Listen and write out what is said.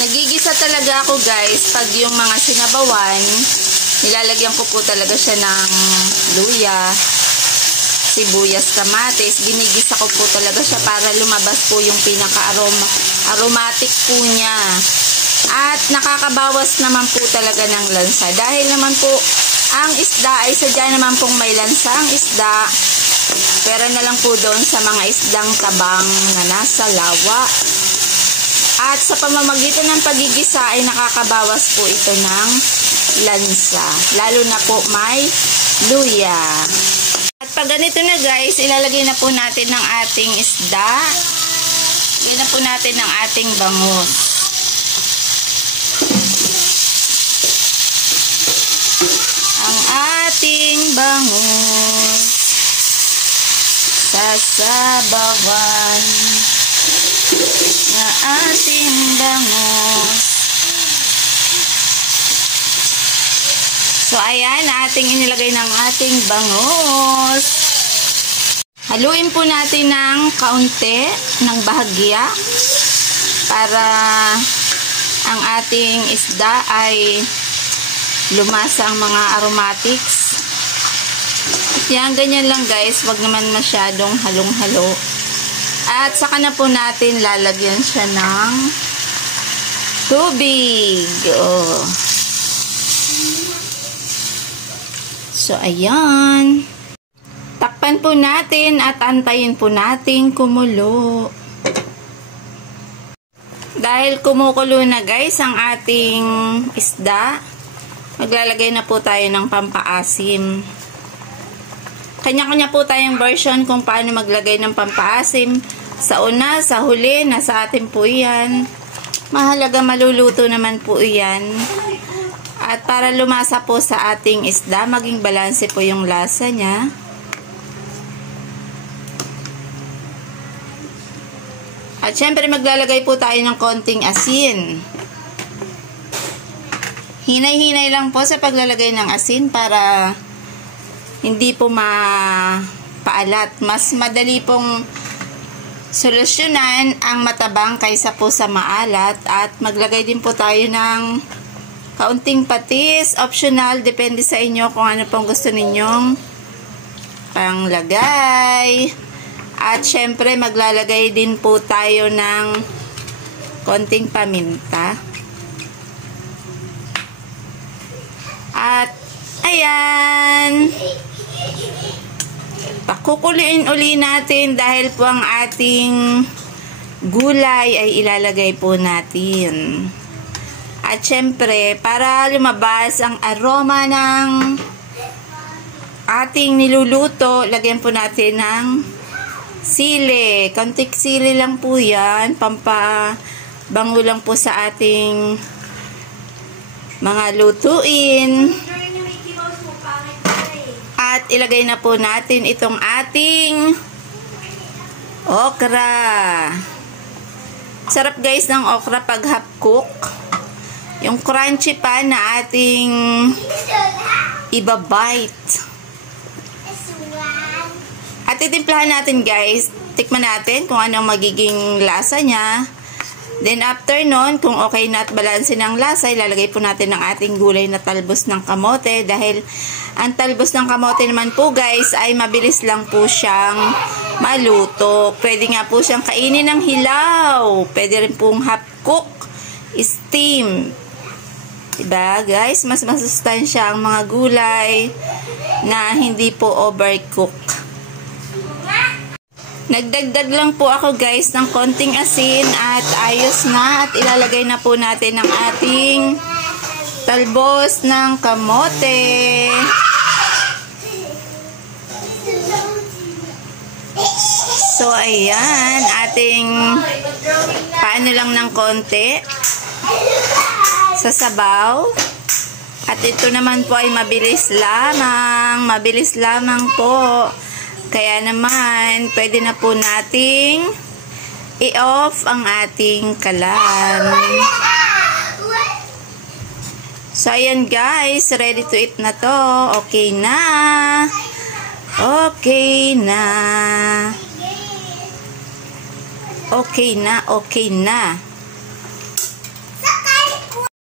Nagigisa talaga ako guys pag yung mga sinabawan, nilalagyan ko po talaga siya ng luya, sibuyas, kamatis. Ginigisa ko po talaga siya para lumabas po yung aromatic po niya. At nakakabawas naman po talaga ng lansa. Dahil naman po ang isda ay sadya naman pong may lansa ang isda. Pero na lang po doon sa mga isdang tabang na nasa lawa. At sa pamamagitan ng pagigisa ay nakakabawas po ito ng lansa. Lalo na po may luya. At pag ganito na guys, ilalagay na po natin ng ating isda. Lagyan na po natin ng ating bangus. Ang ating bangus sasabawan na ating bangus. So, ayan, ating inilagay ng ating bangus. Haluin po natin ng kaunti, ng bahagya, para ang ating isda ay lumasa ang mga aromatics. Yan, ganyan lang guys, wag naman masyadong halong-halo. At saka na po natin lalagyan siya ng tubig. Oh. So, ayan. Takpan po natin at antayin po natin kumulo. Dahil kumukulo na guys ang ating isda, maglalagay na po tayo ng pampaasim. Kanya-kanya po tayong version kung paano maglagay ng pampaasim. Sa una, sa huli, nasa atin po yan. Mahalaga maluluto naman po yan. At para lumasa po sa ating isda, maging balanse po yung lasa niya. At syempre maglalagay po tayo ng konting asin. Hinay-hinay lang po sa paglalagay ng asin para hindi po mapaalat. Mas madali pong solusyonan ang matabang kaysa po sa maalat. At maglagay din po tayo ng kaunting patis. Optional, depende sa inyo kung ano pong gusto ninyong panglagay. At syempre maglalagay din po tayo ng konting paminta. At ayan, pakukuliin uli natin dahil po ang ating gulay ay ilalagay po natin. At syempre, para lumabas ang aroma ng ating niluluto, lagyan po natin ng sili. Konting sili lang po yan. Pampabango lang po sa ating mga lutuin. At ilagay na po natin itong ating okra. Sarap guys ng okra pag half cook. Yung crunchy pa na ating ibabite. At titimplahan natin guys. Tikman natin kung ano magiging lasa niya. Then after nun, kung okay na at balanse ng lasa, ilalagay po natin ang ating gulay na talbos ng kamote. Dahil ang talbos ng kamote naman po guys ay mabilis lang po siyang maluto. Pwede nga po siyang kainin ng hilaw. Pwede rin pong half cook, steam. Diba guys? Mas masustansya ang mga gulay na hindi po overcook. Nagdagdag lang po ako guys ng konting asin at ayos na. At ilalagay na po natin ang ating talbos ng kamote. So ayan, ating paano lang ng konti sa sabaw. At ito naman po ay mabilis lamang. Mabilis lamang po. Kaya naman, pwede na po nating i-off ang ating kalan. So, ayan guys. Ready to eat na to. Okay na. Okay na. Okay na. Okay na.